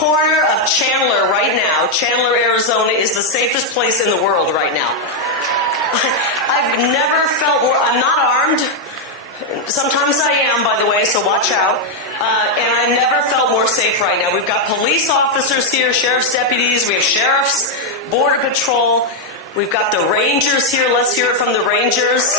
corner of Chandler right now, Chandler, Arizona, is the safest place in the world right now. I've never felt more, I'm not armed. Sometimes I am, by the way, so watch out. And I never felt more safe right now. We've got police officers here, sheriff's deputies, we have sheriffs, border patrol. We've got the Rangers here. Let's hear it from the Rangers.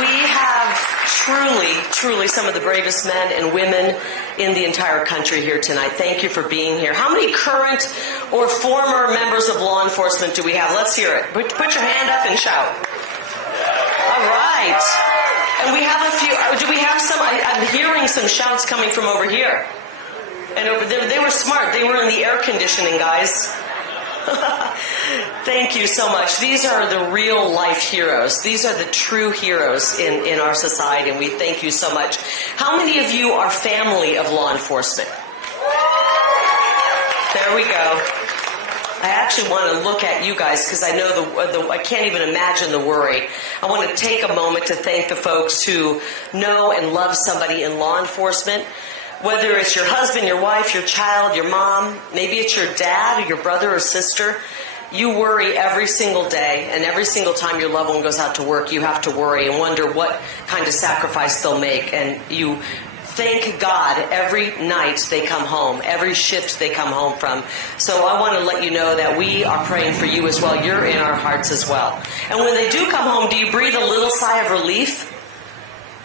We have truly some of the bravest men and women in the entire country here tonight. Thank you for being here. How many current or former members of law enforcement do we have? Let's hear it. Put your hand up and shout. All right. And we have a few. Do we have some? I'm hearing some shouts coming from over here. And over there, they were smart. They were in the air conditioning, guys. Thank you so much. These are the real life heroes. These are the true heroes in our society, and we thank you so much. How many of you are family of law enforcement? There we go. I actually want to look at you guys because I know I can't even imagine the worry. I want to take a moment to thank the folks who know and love somebody in law enforcement. Whether it's your husband, your wife, your child, your mom, maybe it's your dad or your brother or sister, you worry every single day, and every single time your loved one goes out to work, you have to worry and wonder what kind of sacrifice they'll make. And you thank God every night they come home, every shift they come home from. So I want to let you know that we are praying for you as well. You're in our hearts as well. And when they do come home, do you breathe a little sigh of relief?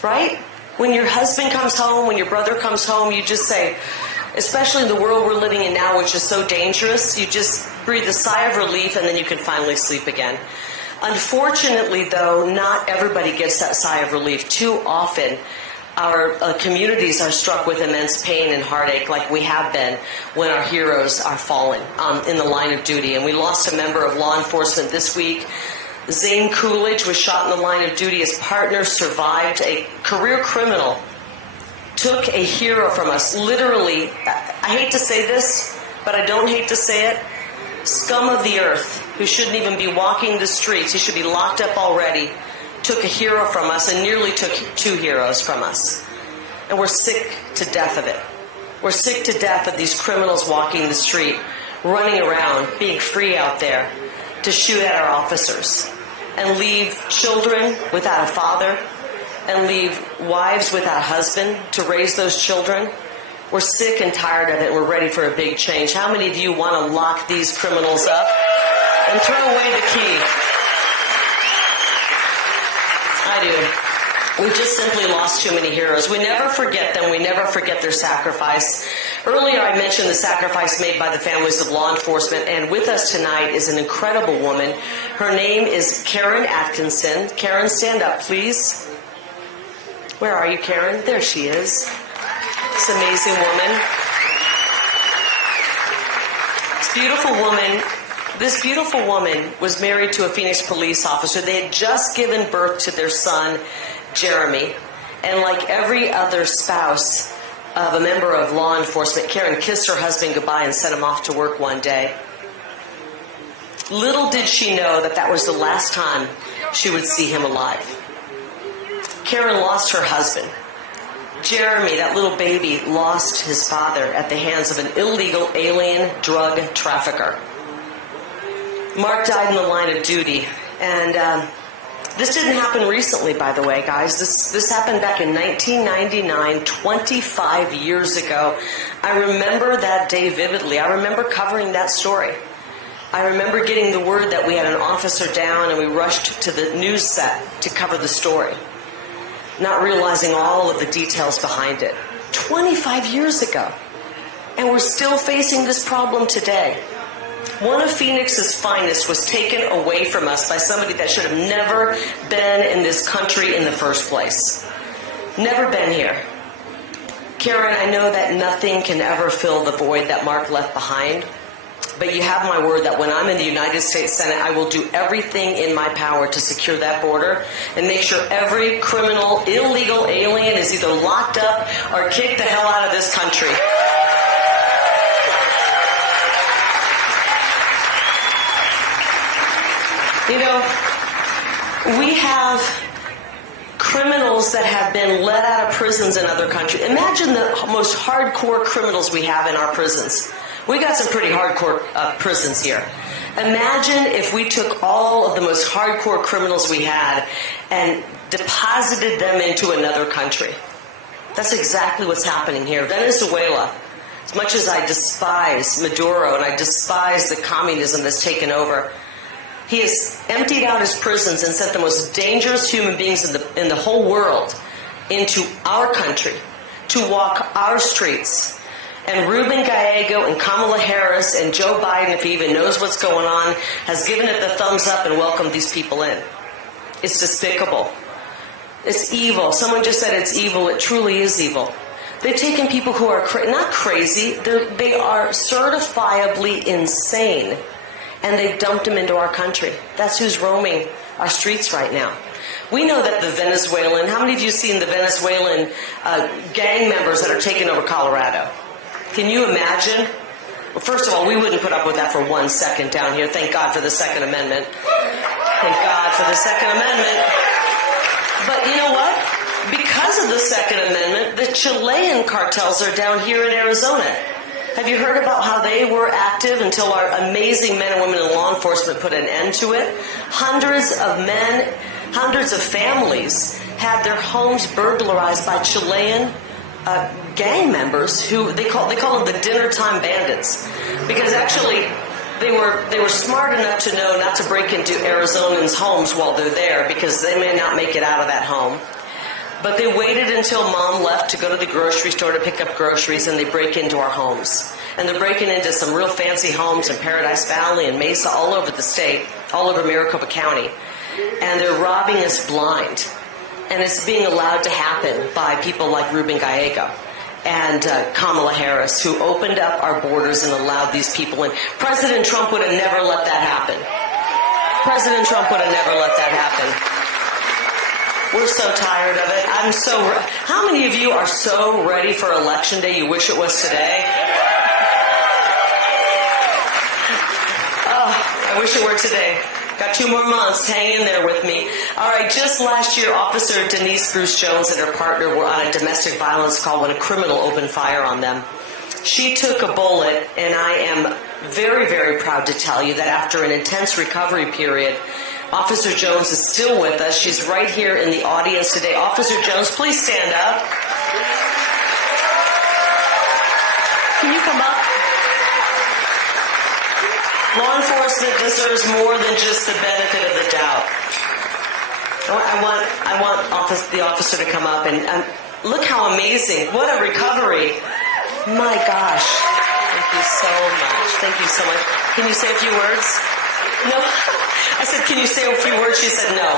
Right? When your husband comes home, when your brother comes home, you just say, especially in the world we're living in now, which is so dangerous, you just breathe a sigh of relief and then you can finally sleep again. Unfortunately, though, not everybody gets that sigh of relief. Too often, our communities are struck with immense pain and heartache like we have been when our heroes are fallen in the line of duty. And we lost a member of law enforcement this week. Zane Coolidge was shot in the line of duty. His partner survived. A career criminal took a hero from us. Literally, I hate to say this, but I don't hate to say it. Scum of the earth, who shouldn't even be walking the streets. He should be locked up already. Took a hero from us and nearly took two heroes from us. And we're sick to death of it. We're sick to death of these criminals walking the street, running around, being free out there to shoot at our officers and leave children without a father and leave wives without a husband to raise those children. We're sick and tired of it. We're ready for a big change. How many of you want to lock these criminals up and throw away the key? I do. We just simply lost too many heroes. We never forget them. We never forget their sacrifice. Earlier I mentioned the sacrifice made by the families of law enforcement, and with us tonight is an incredible woman. Her name is Karen Atkinson. Karen, stand up, please. Where are you, Karen? There she is. This amazing woman. This beautiful woman was married to a Phoenix police officer. They had just given birth to their son, Jeremy. And like every other spouse of a member of law enforcement, Karen kissed her husband goodbye and sent him off to work one day. Little did she know that that was the last time she would see him alive. Karen lost her husband. Jeremy, that little baby, lost his father at the hands of an illegal alien drug trafficker. Mark died in the line of duty, and this didn't happen recently, by the way, guys. This happened back in 1999, 25 years ago. I remember that day vividly. I remember covering that story. I remember getting the word that we had an officer down, and we rushed to the news set to cover the story, not realizing all of the details behind it. 25 years ago. And we're still facing this problem today. One of Phoenix's finest was taken away from us by somebody that should have never been in this country in the first place. Never been here. Karen, I know that nothing can ever fill the void that Mark left behind, but you have my word that when I'm in the United States Senate, I will do everything in my power to secure that border and make sure every criminal, illegal alien is either locked up or kicked the hell out of this country. You know, we have criminals that have been let out of prisons in other countries. Imagine the most hardcore criminals we have in our prisons. We got some pretty hardcore prisons here. Imagine if we took all of the most hardcore criminals we had and deposited them into another country. That's exactly what's happening here. Venezuela, as much as I despise Maduro and I despise the communism that's taken over, he has emptied out his prisons and sent the most dangerous human beings in the whole world into our country to walk our streets. And Ruben Gallego and Kamala Harris and Joe Biden, if he even knows what's going on, has given it the thumbs up and welcomed these people in. It's despicable. It's evil. Someone just said it's evil. It truly is evil. They've taken people who are not crazy. They are certifiably insane. And they've dumped them into our country. That's who's roaming our streets right now. We know that the Venezuelan, how many of you have seen the Venezuelan gang members that are taking over Colorado? Can you imagine? Well, first of all, we wouldn't put up with that for 1 second down here. Thank God for the Second Amendment. Thank God for the Second Amendment. But you know what? Because of the Second Amendment, the Chilean cartels are down here in Arizona. Have you heard about how they were active until our amazing men and women in law enforcement put an end to it? Hundreds of men, hundreds of families had their homes burglarized by Chilean gang members who they call them the dinner time bandits, because actually they were smart enough to know not to break into Arizonans' homes while they're there, because they may not make it out of that home. But they waited until mom left to go to the grocery store to pick up groceries, and they break into our homes. And they're breaking into some real fancy homes in Paradise Valley and Mesa, all over the state, all over Maricopa County. And they're robbing us blind. And it's being allowed to happen by people like Ruben Gallego and Kamala Harris, who opened up our borders and allowed these people in. President Trump would have never let that happen. President Trump would have never let that happen. We're so tired of it. How many of you are so ready for Election Day you wish it was today? Oh, I wish it were today. Got 2 more months. Hang in there with me. All right, just last year, Officer Denise Bruce Jones and her partner were on a domestic violence call when a criminal opened fire on them. She took a bullet, and I am very, very proud to tell you that after an intense recovery period, Officer Jones is still with us. She's right here in the audience today. Officer Jones, please stand up. Can you come up? Law enforcement deserves more than just the benefit of the doubt. I want the officer to come up and look how amazing. What a recovery. My gosh. Thank you so much. Thank you so much. Can you say a few words? No? I said, can you say a few words? She said no.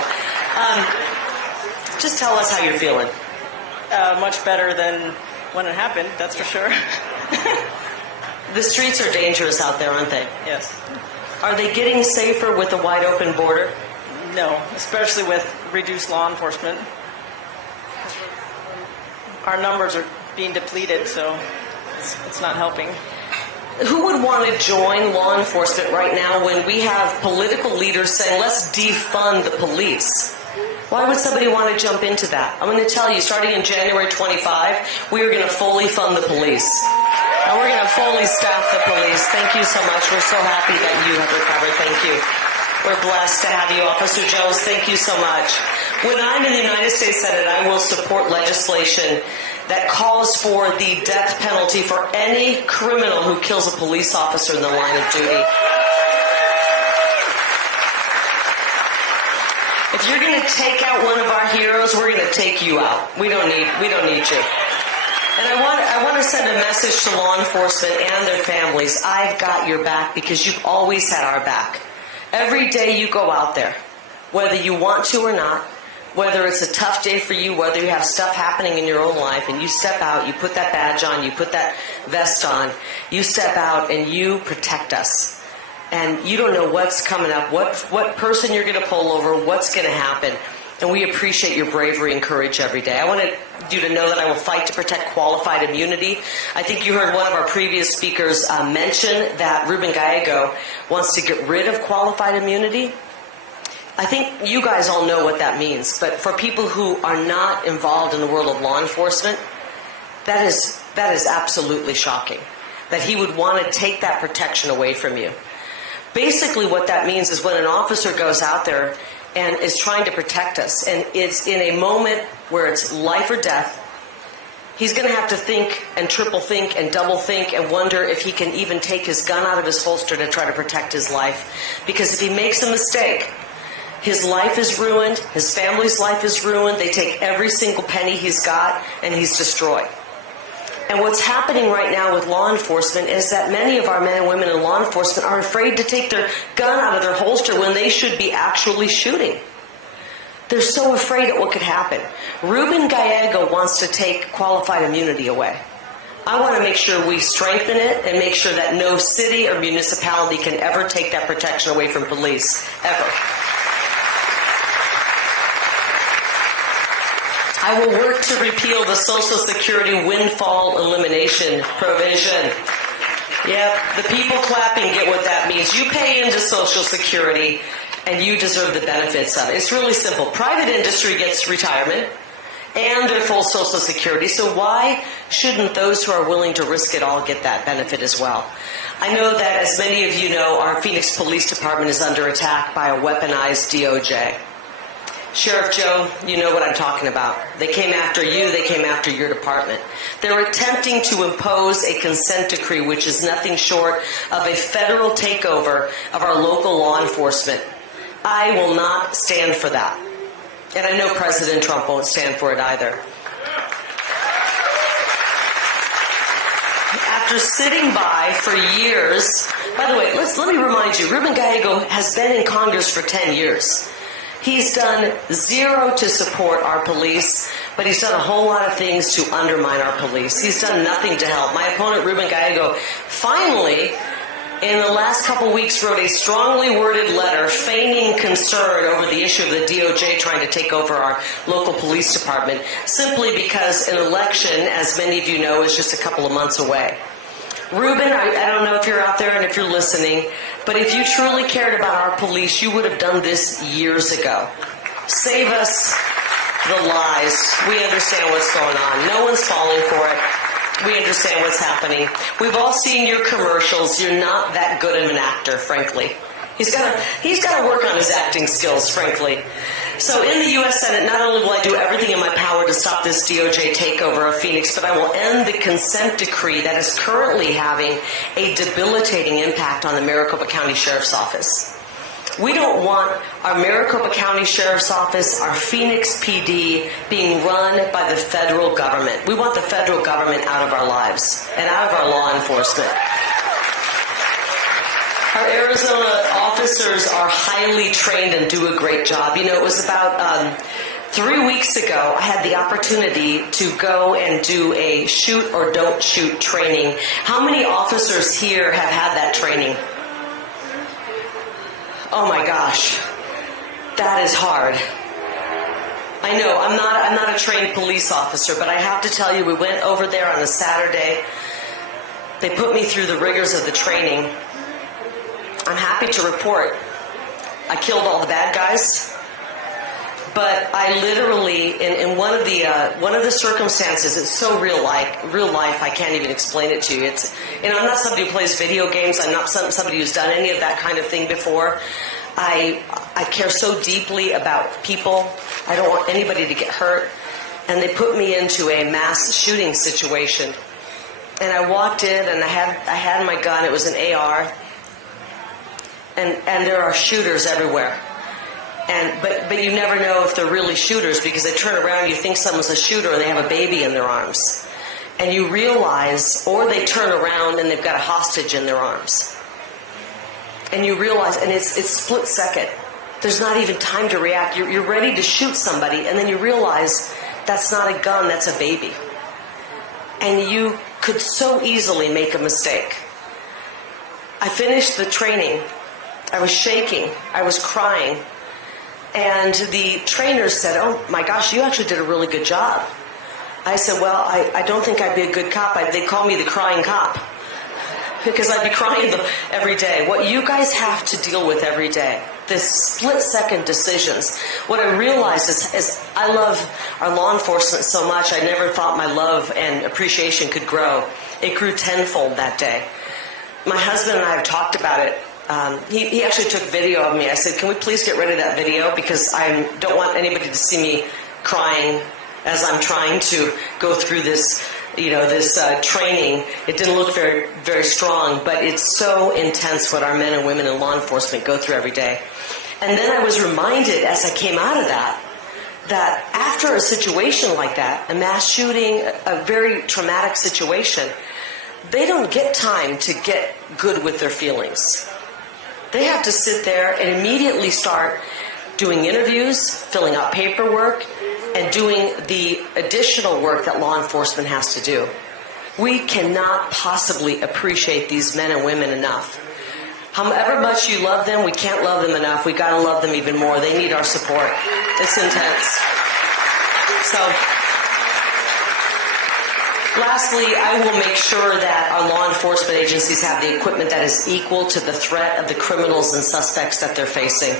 Just tell us how you're feeling. Much better than when it happened, that's for sure. The streets are dangerous out there, aren't they? Yes. Are they getting safer with the wide open border? No, especially with reduced law enforcement. Our numbers are being depleted, so it's not helping. Who would want to join law enforcement right now when we have political leaders saying, let's defund the police? Why would somebody want to jump into that? I'm going to tell you, starting in January 25, we are going to fully fund the police. And we're going to fully staff the police. Thank you so much. We're so happy that you have recovered. Thank you. We're blessed to have you, Officer Jones. Thank you so much. When I'm in the United States Senate, I will support legislation that calls for the death penalty for any criminal who kills a police officer in the line of duty. If you're going to take out one of our heroes, we're going to take you out. We don't need you. And I want to send a message to law enforcement and their families. I've got your back because you've always had our back. Every day you go out there, whether you want to or not, whether it's a tough day for you, whether you have stuff happening in your own life, and you step out, you put that badge on, you put that vest on, you step out and you protect us. And you don't know what's coming up, what person you're going to pull over, what's going to happen. And we appreciate your bravery and courage every day. I want you to know that I will fight to protect qualified immunity. I think you heard one of our previous speakers mention that Ruben Gallego wants to get rid of qualified immunity. I think you guys all know what that means, but for people who are not involved in the world of law enforcement, that is absolutely shocking, that he would want to take that protection away from you. Basically what that means is when an officer goes out there and is trying to protect us, and it's in a moment where it's life or death, he's going to have to think and triple think and double think and wonder if he can even take his gun out of his holster to try to protect his life. Because if he makes a mistake, his life is ruined, his family's life is ruined, they take every single penny he's got, and he's destroyed. And what's happening right now with law enforcement is that many of our men and women in law enforcement are afraid to take their gun out of their holster when they should be actually shooting. They're so afraid of what could happen. Ruben Gallego wants to take qualified immunity away. I want to make sure we strengthen it and make sure that no city or municipality can ever take that protection away from police, ever. I will work to repeal the Social Security windfall elimination provision. Yep, the people clapping get what that means. You pay into Social Security and you deserve the benefits of it. It's really simple. Private industry gets retirement and their full Social Security, so why shouldn't those who are willing to risk it all get that benefit as well? I know that, as many of you know, our Phoenix Police Department is under attack by a weaponized DOJ. Sheriff Joe, you know what I'm talking about. They came after you, they came after your department. They're attempting to impose a consent decree, which is nothing short of a federal takeover of our local law enforcement. I will not stand for that. And I know President Trump won't stand for it either. After sitting by for years, by the way, let me remind you, Ruben Gallego has been in Congress for 10 years. He's done zero to support our police, but he's done a whole lot of things to undermine our police. He's done nothing to help. My opponent, Ruben Gallego, finally, in the last couple weeks, wrote a strongly worded letter feigning concern over the issue of the DOJ trying to take over our local police department, simply because an election, as many of you know, is just a couple of months away. Ruben, I don't know if you're out there and if you're listening, but if you truly cared about our police, you would have done this years ago. Save us the lies. We understand what's going on. No one's falling for it. We understand what's happening. We've all seen your commercials. You're not that good of an actor, frankly. He's got to work on his acting skills, frankly. So in the U.S. Senate, not only will I do everything in my power to stop this DOJ takeover of Phoenix, but I will end the consent decree that is currently having a debilitating impact on the Maricopa County Sheriff's Office. We don't want our Maricopa County Sheriff's Office, our Phoenix PD, being run by the federal government. We want the federal government out of our lives and out of our law enforcement. Our Arizona officers are highly trained and do a great job. You know, it was about 3 weeks ago, I had the opportunity to go and do a shoot or don't shoot training. How many officers here have had that training? Oh my gosh, that is hard. I know, I'm not a trained police officer, but I have to tell you, we went over there on a Saturday. They put me through the rigors of the training. I'm happy to report I killed all the bad guys, but I literally, in one of the circumstances, it's so real life, I can't even explain it to you. I'm not somebody who plays video games. I'm not somebody who's done any of that kind of thing before. I care so deeply about people. I don't want anybody to get hurt. And they put me into a mass shooting situation. And I walked in, and I had my gun. It was an AR. And there are shooters everywhere. But you never know if they're really shooters, because they turn around and you think someone's a shooter and they have a baby in their arms. And you realize, or they turn around and they've got a hostage in their arms. And you realize, and it's split second. There's not even time to react. You're ready to shoot somebody, and then you realize that's not a gun, that's a baby. And you could so easily make a mistake. I finished the training. I was shaking. I was crying. And the trainer said, "Oh my gosh, you actually did a really good job." I said, "Well, I don't think I'd be a good cop. They call me the crying cop, because I'd be crying every day." What you guys have to deal with every day this split-second decisions. What I realized is I love our law enforcement so much, I never thought my love and appreciation could grow. It grew tenfold that day. My husband and I have talked about it. He actually took video of me. I said, can we please get rid of that video, because I don't want anybody to see me crying as I'm trying to go through this, this training. It didn't look very, very strong, but it's so intense what our men and women in law enforcement go through every day. And then I was reminded as I came out of that after a situation like that, a mass shooting, a very traumatic situation, they don't get time to get good with their feelings. They have to sit there and immediately start doing interviews, filling out paperwork, and doing the additional work that law enforcement has to do. We cannot possibly appreciate these men and women enough. However much you love them, we can't love them enough. We got to love them even more. They need our support. It's intense. So, lastly, I will make sure that our law enforcement agencies have the equipment that is equal to the threat of the criminals and suspects that they're facing.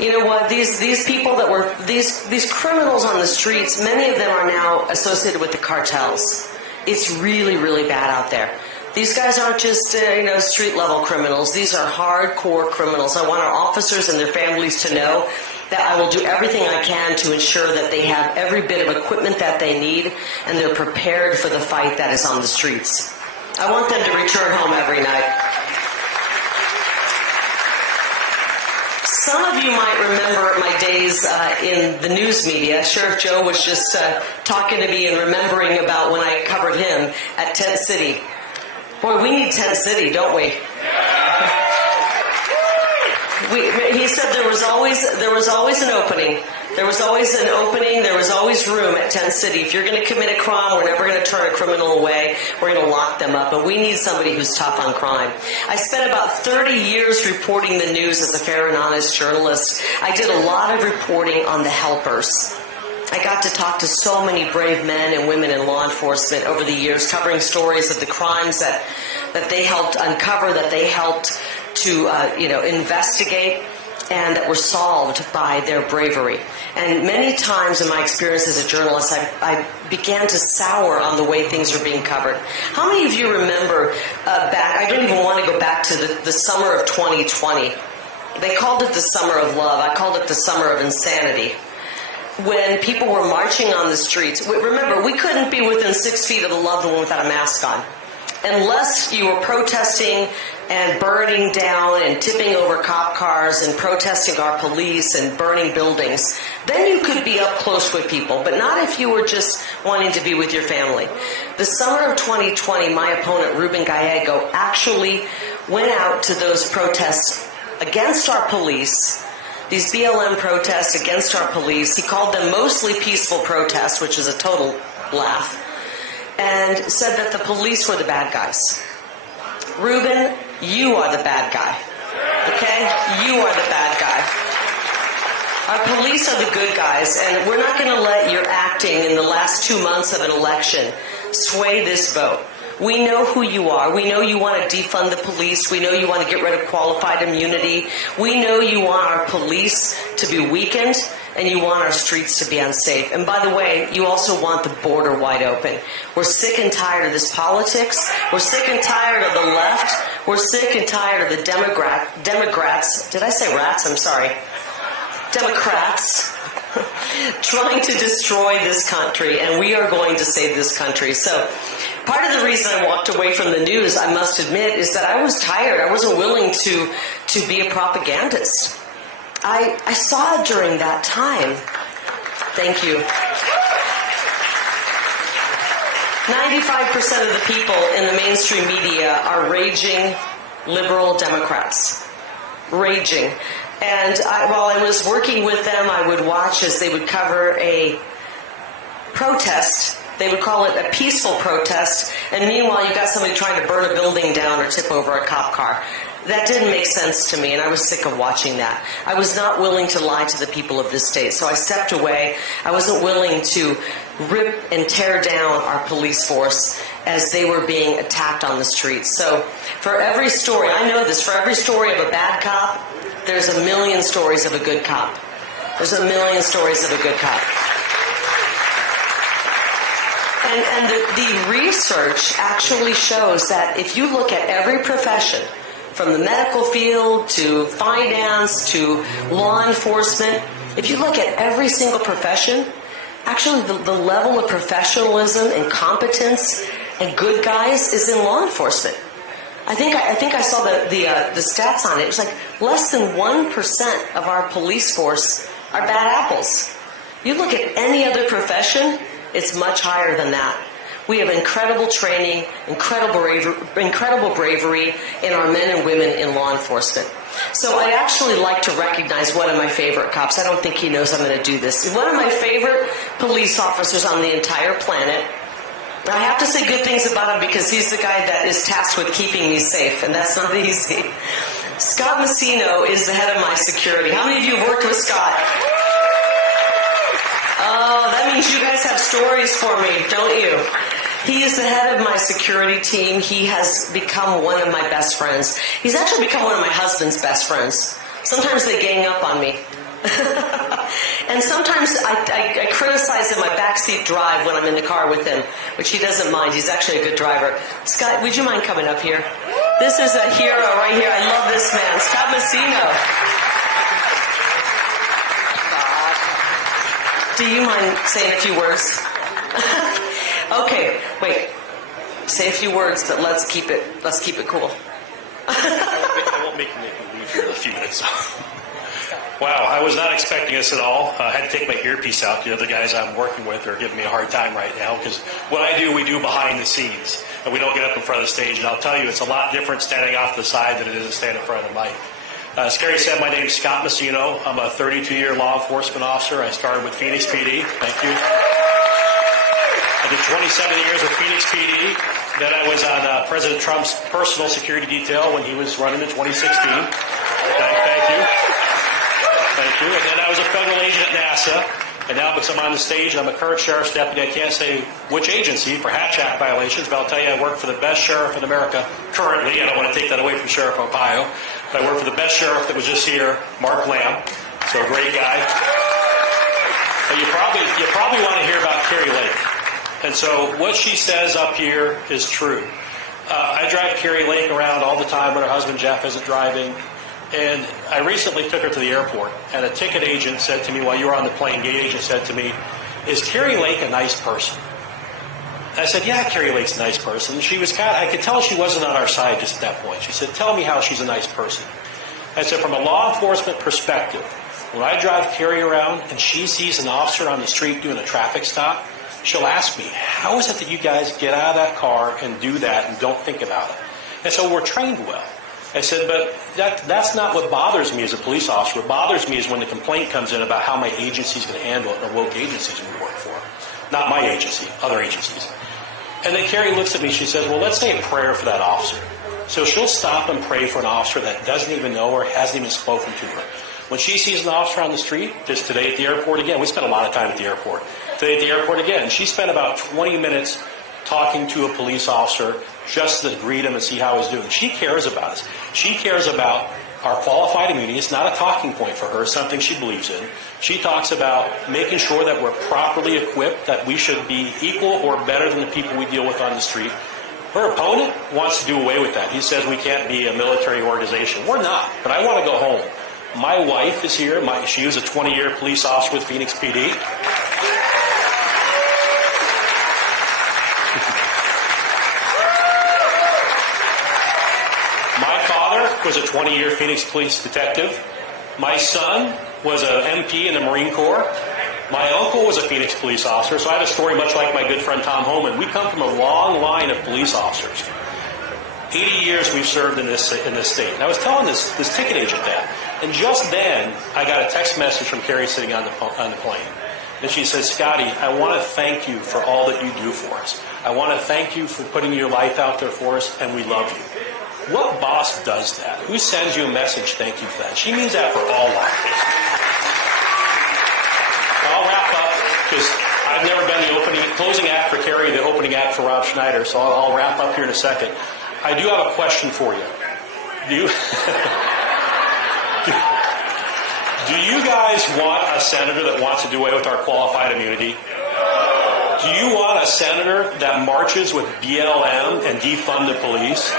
You know what? These people that were these criminals on the streets, many of them are now associated with the cartels. It's really, really bad out there. These guys aren't just street level criminals. These are hardcore criminals. I want our officers and their families to know that I will do everything I can to ensure that they have every bit of equipment that they need and they're prepared for the fight that is on the streets. I want them to return home every night. Some of you might remember my days in the news media. Sheriff Joe was just talking to me and remembering about when I covered him at Tent City. Boy, we need Tent City, don't we? He said there was always an opening. There was always an opening. There was always room at Tent City. If you're going to commit a crime, we're never going to turn a criminal away. We're going to lock them up. And we need somebody who's tough on crime. I spent about 30 years reporting the news as a fair and honest journalist. I did a lot of reporting on the helpers. I got to talk to so many brave men and women in law enforcement over the years, covering stories of the crimes that they helped uncover, that they helped to investigate, and that were solved by their bravery. And many times in my experience as a journalist, I began to sour on the way things were being covered. How many of you remember back, I don't even want to go back to the summer of 2020. They called it the summer of love. I called it the summer of insanity. When people were marching on the streets, remember, we couldn't be within 6 feet of the loved one without a mask on. Unless you were protesting and burning down and tipping over cop cars and protesting our police and burning buildings, then you could be up close with people, but not if you were just wanting to be with your family. The summer of 2020, my opponent, Ruben Gallego, actually went out to those protests against our police, these BLM protests against our police. He called them mostly peaceful protests, which is a total laugh, and said that the police were the bad guys. Ruben, you are the bad guy. Okay? You are the bad guy. Our police are the good guys, and we're not going to let your acting in the last 2 months of an election sway this vote. We know who you are. We know you want to defund the police. We know you want to get rid of qualified immunity. We know you want our police to be weakened, and you want our streets to be unsafe. And by the way, you also want the border wide open. We're sick and tired of this politics. We're sick and tired of the left. We're sick and tired of the Democrats. Did I say rats? I'm sorry. Democrats trying to destroy this country, and we are going to save this country. So part of the reason I walked away from the news, I must admit, is that I was tired. I wasn't willing to be a propagandist. I saw during that time, thank you, 95% of the people in the mainstream media are raging liberal Democrats. Raging. And while I was working with them, I would watch as they would cover a protest. They would call it a peaceful protest. And meanwhile, you've got somebody trying to burn a building down or tip over a cop car. That didn't make sense to me, and I was sick of watching that. I was not willing to lie to the people of this state, so I stepped away. I wasn't willing to rip and tear down our police force as they were being attacked on the streets. So for every story, I know this, for every story of a bad cop, there's a million stories of a good cop. There's a million stories of a good cop. And the research actually shows that if you look at every profession, from the medical field to finance to law enforcement, if you look at every single profession, actually the level of professionalism and competence and good guys is in law enforcement. I think I saw the stats on it. It was like less than 1% of our police force are bad apples. You look at any other profession, it's much higher than that. We have incredible training, incredible bravery in our men and women in law enforcement. So I'd actually like to recognize one of my favorite cops. I don't think he knows I'm going to do this. One of my favorite police officers on the entire planet. I have to say good things about him because he's the guy that is tasked with keeping me safe, and that's not easy. Scott Messino is the head of my security. How many of you have worked with Scott? Oh, that means you guys have stories for me, don't you? He is the head of my security team. He has become one of my best friends. He's actually become one of my husband's best friends. Sometimes they gang up on me. And sometimes I criticize him my backseat drive when I'm in the car with him, which he doesn't mind. He's actually a good driver. Scott, would you mind coming up here? This is a hero right here. I love this man. Scott Messino. Do you mind saying a few words? Okay, wait. Say a few words, but let's keep it cool. I won't make you leave here in a few minutes. Wow, I was not expecting this at all. I had to take my earpiece out. The other guys I'm working with are giving me a hard time right now because what I do, we do behind the scenes, and we don't get up in front of the stage. And I'll tell you, it's a lot different standing off the side than it is standing in front of the mic. As Kari said, my name is Scott Messino. I'm a 32-year law enforcement officer. I started with Phoenix PD. Thank you. I did 27 years with Phoenix PD. Then I was on President Trump's personal security detail when he was running in 2016. Thank you. Thank you. And then I was a federal agent at NASA. And now because I'm on the stage and I'm a current sheriff's deputy, I can't say which agency for Hatch Act violations, but I'll tell you I work for the best sheriff in America currently. I don't want to take that away from Sheriff Arpaio. But I work for the best sheriff that was just here, Mark Lamb. So a great guy. But you probably want to hear about Kari Lake. And so what she says up here is true. I drive Kari Lake around all the time when her husband Jeff isn't driving. And I recently took her to the airport, and a ticket agent said to me, while you were on the plane, gate agent said to me, "Is Kari Lake a nice person?" And I said, "Yeah, Kari Lake's a nice person." She was I could tell she wasn't on our side just at that point. She said, "Tell me how she's a nice person." I said, from a law enforcement perspective, when I drive Kari around and she sees an officer on the street doing a traffic stop, she'll ask me, "How is it that you guys get out of that car and do that and don't think about it?" And so we're trained well. I said, but that's not what bothers me as a police officer. What bothers me is when the complaint comes in about how my agency's going to handle it, or woke agencies we work for. Not my agency, other agencies. And then Kari looks at me, she says, well, let's say a prayer for that officer. So she'll stop and pray for an officer that doesn't even know her, hasn't even spoken to her. When she sees an officer on the street, just today at the airport again, we spent a lot of time at the airport. Today at the airport again, she spent about 20 minutes talking to a police officer just to greet him and see how he's doing. She cares about us. She cares about our qualified immunity. It's not a talking point for her. It's something she believes in. She talks about making sure that we're properly equipped, that we should be equal or better than the people we deal with on the street. Her opponent wants to do away with that. He says we can't be a military organization. We're not, but I want to go home. My wife is here. She was a 20-year police officer with Phoenix PD. Was a 20-year Phoenix police detective. My son was an MP in the Marine Corps. My uncle was a Phoenix police officer, so I have a story much like my good friend Tom Homan. We come from a long line of police officers. 80 years we've served in this state. And I was telling this ticket agent that. And just then, I got a text message from Kari sitting on the plane. And she said, "Scotty, I want to thank you for all that you do for us. I want to thank you for putting your life out there for us, and we love you." What boss does that? Who sends you a message, thank you for that? She means that for all lives. I'll wrap up because I've never been the closing act for Kari, the opening act for Rob Schneider, so I'll wrap up here in a second. I do have a question for you. Do you guys want a senator that wants to do away with our qualified immunity? Do you want a senator that marches with BLM and defund the police?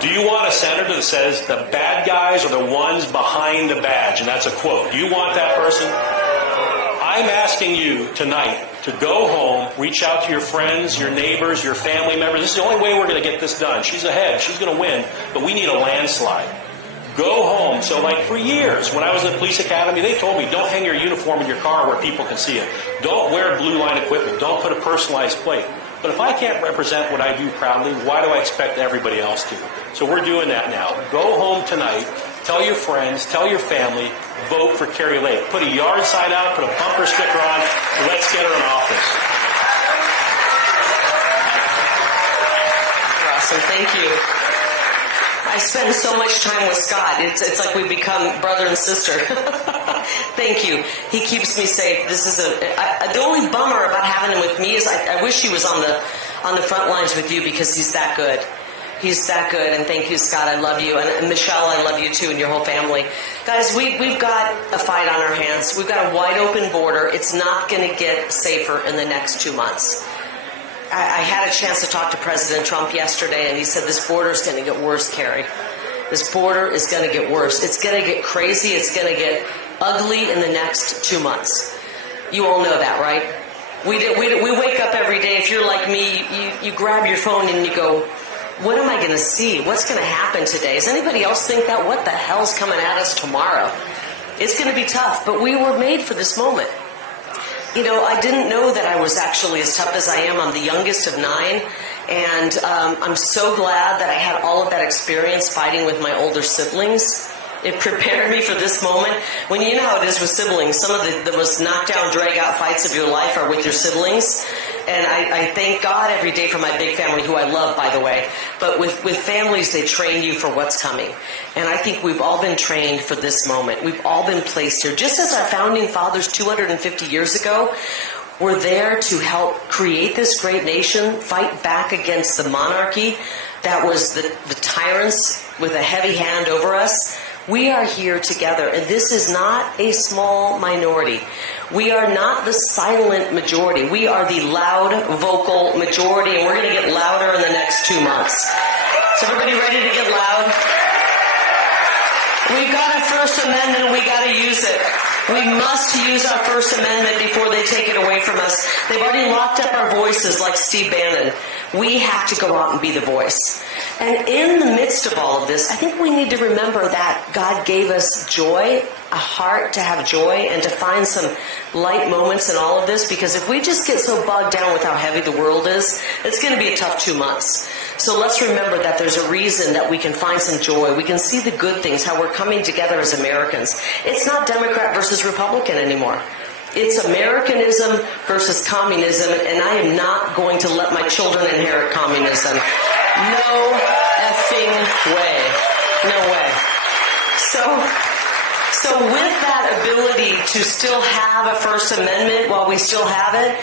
Do you want a senator that says the bad guys are the ones behind the badge? And that's a quote. Do you want that person? I'm asking you tonight to go home, reach out to your friends, your neighbors, your family members. This is the only way we're going to get this done. She's ahead. She's going to win. But we need a landslide. Go home. So like for years, when I was in the police academy, they told me, don't hang your uniform in your car where people can see it. Don't wear blue line equipment. Don't put a personalized plate. But if I can't represent what I do proudly, why do I expect everybody else to? So we're doing that now. Go home tonight. Tell your friends. Tell your family. Vote for Kari Lake. Put a yard sign out. Put a bumper sticker on. Let's get her in office. Awesome. Thank you. I spend so much time with Scott. It's like we've become brother and sister. Thank you. He keeps me safe. This is the only bummer about having him with me is I wish he was on the front lines with you because he's that good. He's that good. And thank you, Scott. I love you. And Michelle, I love you too, and your whole family. Guys, we've got a fight on our hands. We've got a wide open border. It's not going to get safer in the next 2 months. I had a chance to talk to President Trump yesterday, and he said this border is going to get worse, Kari. This border is going to get worse. It's going to get crazy. It's going to get ugly in the next 2 months. You all know that, right? We wake up every day. If you're like me, you grab your phone and you go, what am I going to see? What's going to happen today? Does anybody else think that? What the hell's coming at us tomorrow? It's going to be tough, but we were made for this moment. You know, I didn't know that I was actually as tough as I am. I'm the youngest of 9, and I'm so glad that I had all of that experience fighting with my older siblings. It prepared me for this moment. When you know how it is with siblings, some of the most knockdown, drag-out fights of your life are with your siblings. And I thank God every day for my big family, who I love, by the way. But with families, they train you for what's coming. And I think we've all been trained for this moment. We've all been placed here. Just as our founding fathers 250 years ago were there to help create this great nation, fight back against the monarchy that was the tyrants with a heavy hand over us. We are here together, and this is not a small minority. We are not the silent majority. We are the loud, vocal majority, and we're going to get louder in the next 2 months. So everybody ready to get loud? We've got a First Amendment, and we got to use it. We must use our First Amendment before they take it away from us. They've already locked up our voices like Steve Bannon. We have to go out and be the voice. And in the midst of all of this, I think we need to remember that God gave us joy, a heart to have joy, and to find some light moments in all of this, because if we just get so bogged down with how heavy the world is, it's going to be a tough 2 months. So let's remember that there's a reason that we can find some joy. We can see the good things, how we're coming together as Americans. It's not Democrat versus Republican anymore. It's Americanism versus communism, and I am not going to let my children inherit communism. No effing way. No way. So with that ability to still have a First Amendment while we still have it,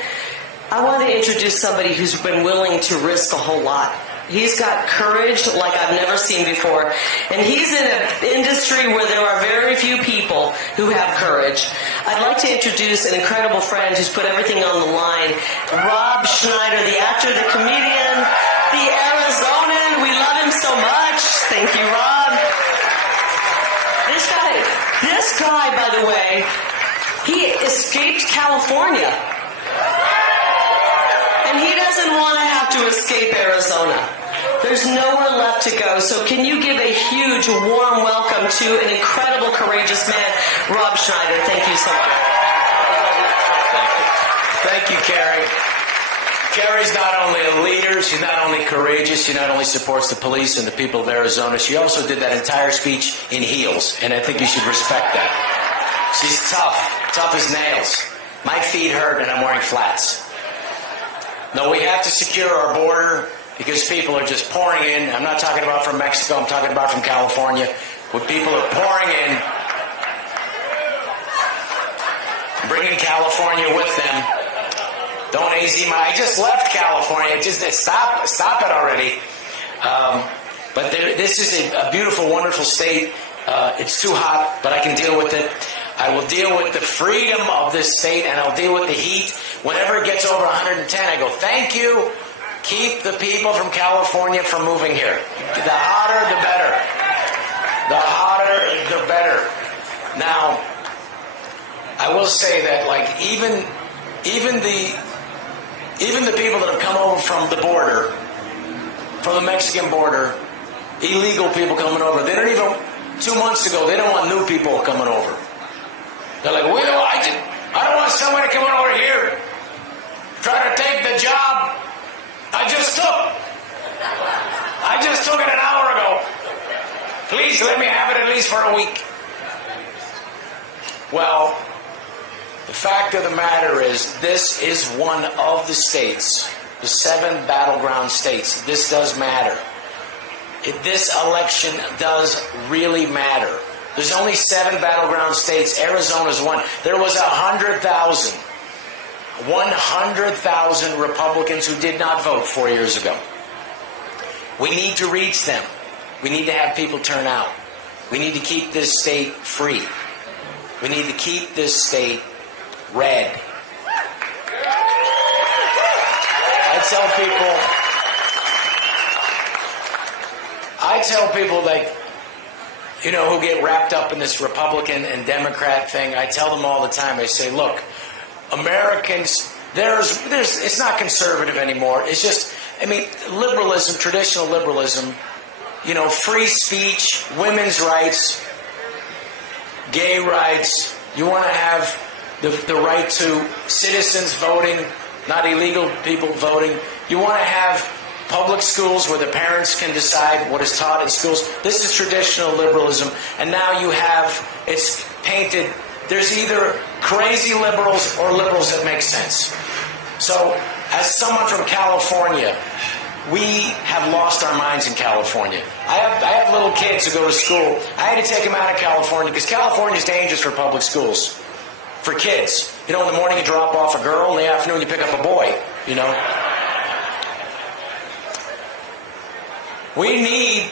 I want to introduce somebody who's been willing to risk a whole lot. He's got courage like I've never seen before. And he's in an industry where there are very few people who have courage. I'd like to introduce an incredible friend who's put everything on the line. Rob Schneider, the actor, the comedian, the Arizonan. We love him so much. Thank you, Rob. This guy, by the way, he escaped California. And he doesn't want to have to escape Arizona. There's nowhere left to go. So can you give a huge, warm welcome to an incredible, courageous man, Rob Schneider. Thank you so much. Thank you, Kari. Kari's not only a leader, she's not only courageous, she not only supports the police and the people of Arizona, she also did that entire speech in heels, and I think you should respect that. She's tough as nails. My feet hurt and I'm wearing flats. No, we have to secure our border. because people are just pouring in. I'm not talking about from Mexico, I'm talking about from California, where people are pouring in, bringing California with them. Don't I just left California. Stop it already. But this is a beautiful, wonderful state. It's too hot, but I can deal with it. I will deal with the freedom of this state, and I'll deal with the heat. Whenever it gets over 110, I go, thank you. Keep the people from California from moving here. The hotter, the better. The hotter, the better. Now, I will say that, like, even the people that have come over from the border, from the Mexican border, illegal people coming over, they don't even, 2 months ago, they don't want new people coming over. They're like, well, I don't want somebody coming over here trying to take the job I just took it an hour ago. Please let me have it at least for a week. Well, the fact of the matter is, this is one of the states, the 7 battleground states. This does matter. This election does really matter. There's only 7 battleground states. Arizona's one. There was 100,000 Republicans who did not vote 4 years ago. We need to reach them. We need to have people turn out. We need to keep this state free. We need to keep this state red. I tell people like, you know, who get wrapped up in this Republican and Democrat thing, I tell them all the time, I say, look, Americans, it's not conservative anymore. It's just, I mean, liberalism, traditional liberalism, you know, free speech, women's rights, gay rights. You want to have the right to citizens voting, not illegal people voting. You want to have public schools where the parents can decide what is taught in schools. This is traditional liberalism. And now you have, it's painted, there's either crazy liberals or liberals that make sense. So, as someone from California, we have lost our minds in California. I have little kids who go to school. I had to take them out of California because California is dangerous for public schools. For kids. You know, in the morning you drop off a girl, in the afternoon you pick up a boy, you know. We need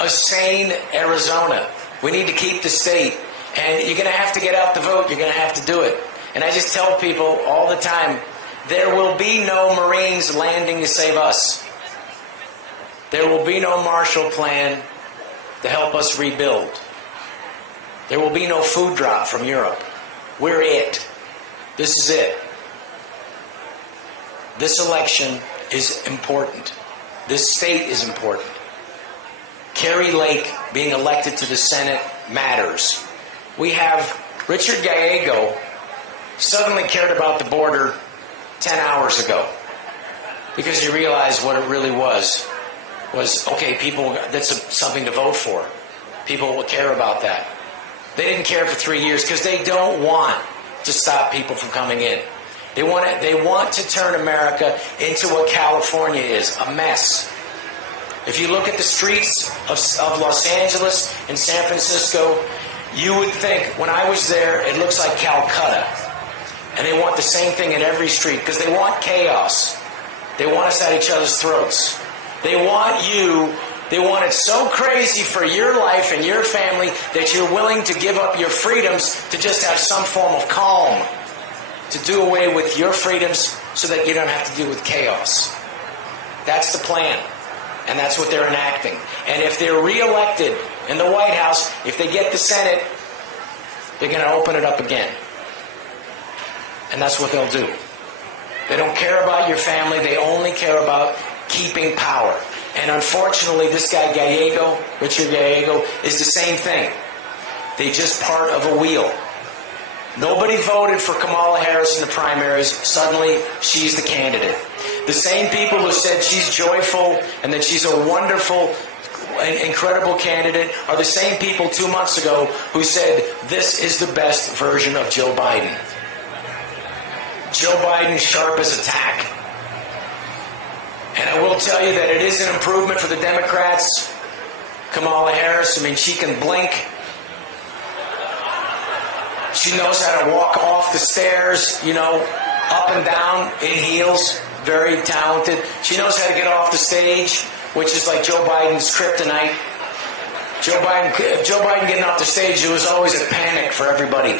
a sane Arizona. We need to keep the state. And you're going to have to get out the vote. You're going to have to do it. And I just tell people all the time, there will be no Marines landing to save us. There will be no Marshall Plan to help us rebuild. There will be no food drop from Europe. We're it. This is it. This election is important. This state is important. Kari Lake being elected to the Senate matters. We have Richard Gallego suddenly cared about the border 10 hours ago because he realized what it really was okay, people, that's something to vote for. People will care about that. They didn't care for 3 years because they don't want to stop people from coming in. They want to turn America into what California is, a mess. If you look at the streets of Los Angeles and San Francisco, you would think, when I was there, it looks like Calcutta. And they want the same thing in every street because they want chaos. They want us at each other's throats. They want it so crazy for your life and your family that you're willing to give up your freedoms to just have some form of calm, to do away with your freedoms so that you don't have to deal with chaos. That's the plan. And that's what they're enacting. And if they're reelected in the White House, if they get the Senate, they're going to open it up again. And that's what they'll do. They don't care about your family. They only care about keeping power. And unfortunately, this guy Gallego, Richard Gallego, is the same thing. They're just part of a wheel. Nobody voted for Kamala Harris in the primaries. Suddenly, she's the candidate. The same people who said she's joyful and that she's a wonderful, incredible candidate are the same people 2 months ago who said this is the best version of Joe Biden. Joe Biden, sharp as a tack. And I will tell you that it is an improvement for the Democrats. Kamala Harris, I mean, she can blink. She knows how to walk off the stairs, up and down in heels. Very talented. She knows how to get off the stage, which is like Joe Biden's kryptonite. Joe Biden getting off the stage, it was always a panic for everybody.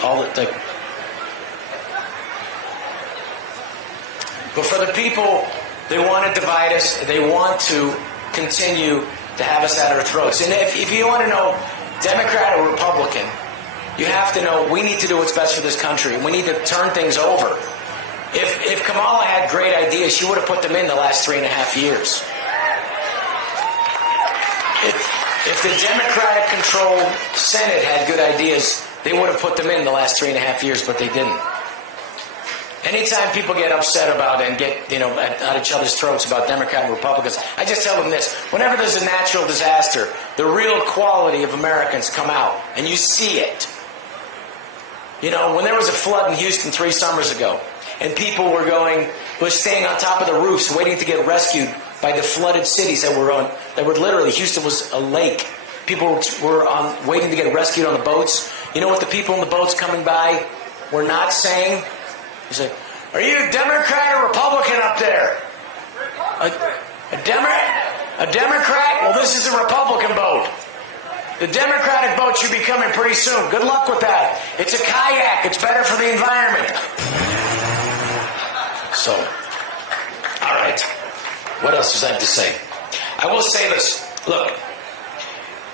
But for the people, they want to divide us. They want to continue to have us at our throats. And if you want to know Democrat or Republican, you have to know we need to do what's best for this country. We need to turn things over. If Kamala had great ideas, she would have put them in the last 3.5 years. If the Democratic-controlled Senate had good ideas, they would have put them in the last 3.5 years, but they didn't. Anytime people get upset about and get at each other's throats about Democrat and Republicans, I just tell them this: whenever there's a natural disaster, the real quality of Americans come out, and you see it. When there was a flood in Houston 3 summers ago, and people were staying on top of the roofs waiting to get rescued by the flooded cities that were literally, Houston was a lake. People were waiting to get rescued on the boats. You know what the people in the boats coming by were not saying? They said, "Are you a Democrat or Republican up there? A Democrat? Well, this is a Republican boat. The Democratic boat should be coming pretty soon. Good luck with that. It's a kayak. It's better for the environment." So, all right. What else does I have to say? I will say this. Look,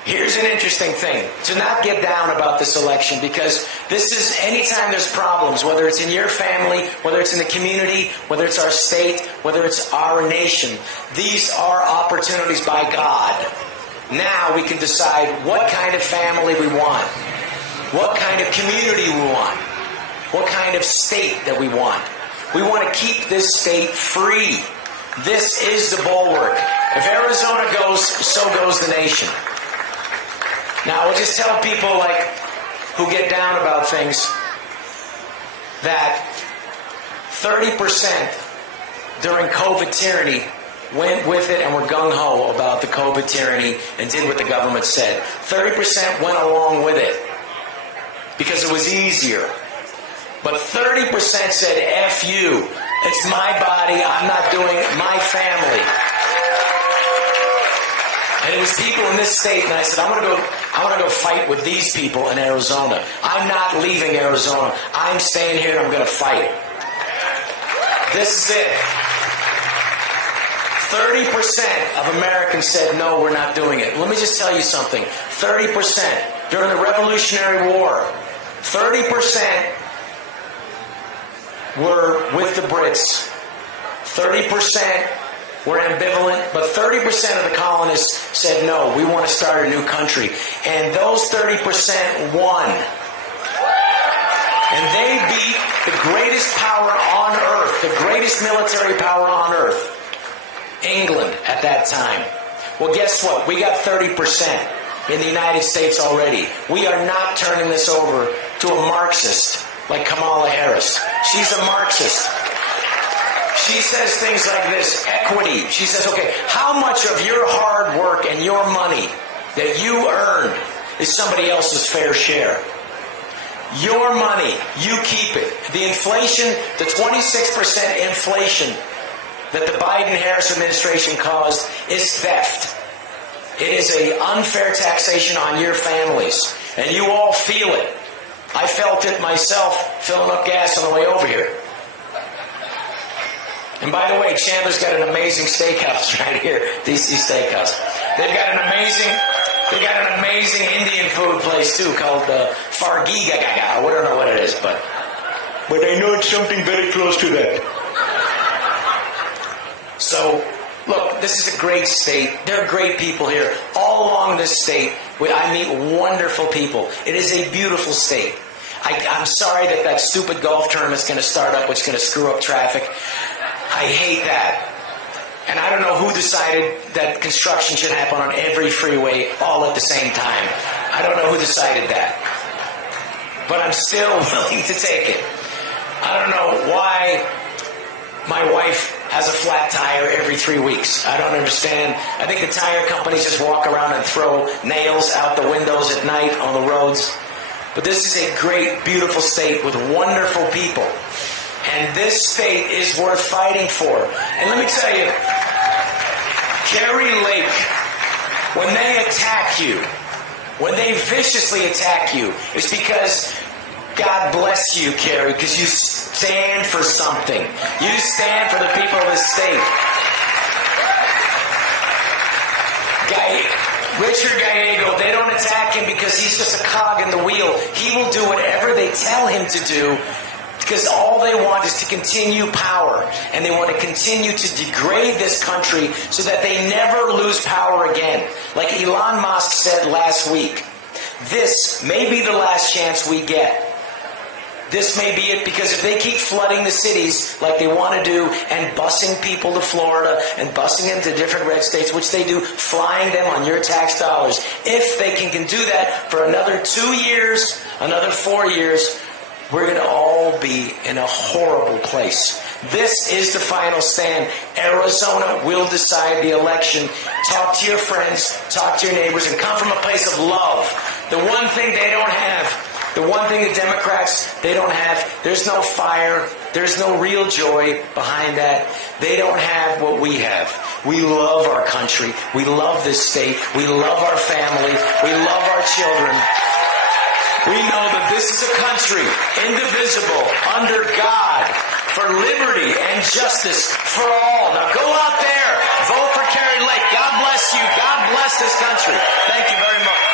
here's an interesting thing. To not get down about this election, because this is, anytime there's problems, whether it's in your family, whether it's in the community, whether it's our state, whether it's our nation, these are opportunities by God. Now we can decide what kind of family we want, what kind of community we want, what kind of state that we want. We want to keep this state free. This is the bulwark. If Arizona goes, so goes the nation. Now, I'll just tell people who get down about things that 30% during COVID tyranny went with it and were gung-ho about the COVID tyranny and did what the government said. 30% went along with it because it was easier. But 30% said, F you. It's my body. I'm not doing it. My family. And it was people in this state, and I said, I want to go fight with these people in Arizona. I'm not leaving Arizona. I'm staying here and I'm going to fight. This is it. 30% of Americans said, no, we're not doing it. Let me just tell you something. 30% during the Revolutionary War, 30% were with the Brits. 30% were ambivalent, but 30% of the colonists said, no, we want to start a new country. And those 30% won. And they beat the greatest power on earth, the greatest military power on earth, England at that time. Well, guess what? We got 30% in the United States already. We are not turning this over to a Marxist like Kamala Harris. She's a Marxist. She says things like this, equity. She says, okay, how much of your hard work and your money that you earned is somebody else's fair share? Your money, you keep it. The inflation, the 26% inflation that the Biden-Harris administration caused is theft. It is an unfair taxation on your families. And you all feel it. I felt it myself filling up gas on the way over here. And by the way, Chandler's got an amazing steakhouse right here, DC Steakhouse. They've got an amazing Indian food place too called Fargiga. I don't know what it is, but I know it's something very close to that. So, look, this is a great state. There are great people here. All along this state, I meet wonderful people. It is a beautiful state. I'm sorry that stupid golf tournament's going to start up, which is going to screw up traffic. I hate that. And I don't know who decided that construction should happen on every freeway all at the same time. I don't know who decided that. But I'm still willing to take it. I don't know why my wife has a flat tire every 3 weeks? I don't understand. I think the tire companies just walk around and throw nails out the windows at night on the roads. But this is a great, beautiful state with wonderful people. And this state is worth fighting for. And let me tell you, Kari Lake, when they attack you, when they viciously attack you, it's because God bless you, Kari, because you stand for something. You stand for the people of this state. Richard Gallego, they don't attack him because he's just a cog in the wheel. He will do whatever they tell him to do because all they want is to continue power. And they want to continue to degrade this country so that they never lose power again. Like Elon Musk said last week, this may be the last chance we get. This may be it, because if they keep flooding the cities like they want to do and busing people to Florida and busing them to different red states, which they do, flying them on your tax dollars, if they can do that for another 2 years, another 4 years, we're going to all be in a horrible place. This is the final stand. Arizona will decide the election. Talk to your friends, talk to your neighbors, and come from a place of love. The one thing they don't have, the one thing the Democrats, they don't have, there's no fire, there's no real joy behind that. They don't have what we have. We love our country. We love this state. We love our family. We love our children. We know that this is a country indivisible under God for liberty and justice for all. Now go out there, vote for Kari Lake. God bless you. God bless this country. Thank you very much.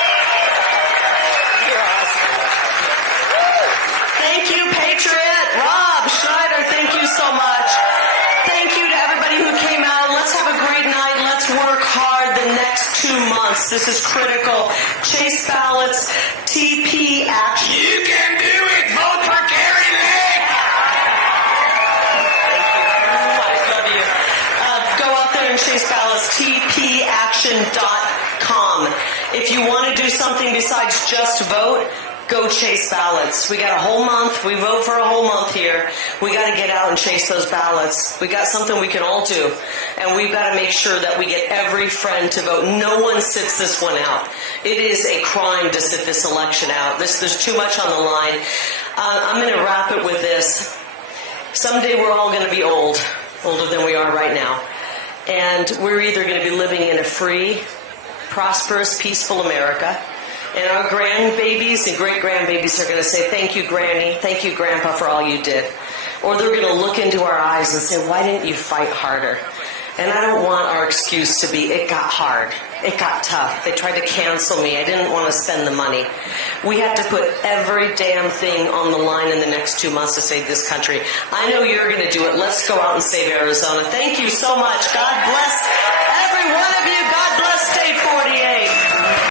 Thank you, Patriot. Rob Schneider, thank you so much. Thank you to everybody who came out. Let's have a great night. Let's work hard the next 2 months. This is critical. Chase ballots, TP action. You can do it. Vote for Kari Lake. Love you. Go out there and chase ballots, tpaction.com. If you want to do something besides just vote, go chase ballots. We got a whole month. We vote for a whole month here. We got to get out and chase those ballots. We got something we can all do. And we've got to make sure that we get every friend to vote. No one sits this one out. It is a crime to sit this election out. There's too much on the line. I'm going to wrap it with this. Someday we're all going to be older than we are right now. And we're either going to be living in a free, prosperous, peaceful America, and our grandbabies and great-grandbabies are going to say, thank you, Granny, thank you, Grandpa, for all you did. Or they're going to look into our eyes and say, why didn't you fight harder? And I don't want our excuse to be, it got hard. It got tough. They tried to cancel me. I didn't want to spend the money. We have to put every damn thing on the line in the next 2 months to save this country. I know you're going to do it. Let's go out and save Arizona. Thank you so much. God bless every one of you. God bless State 48.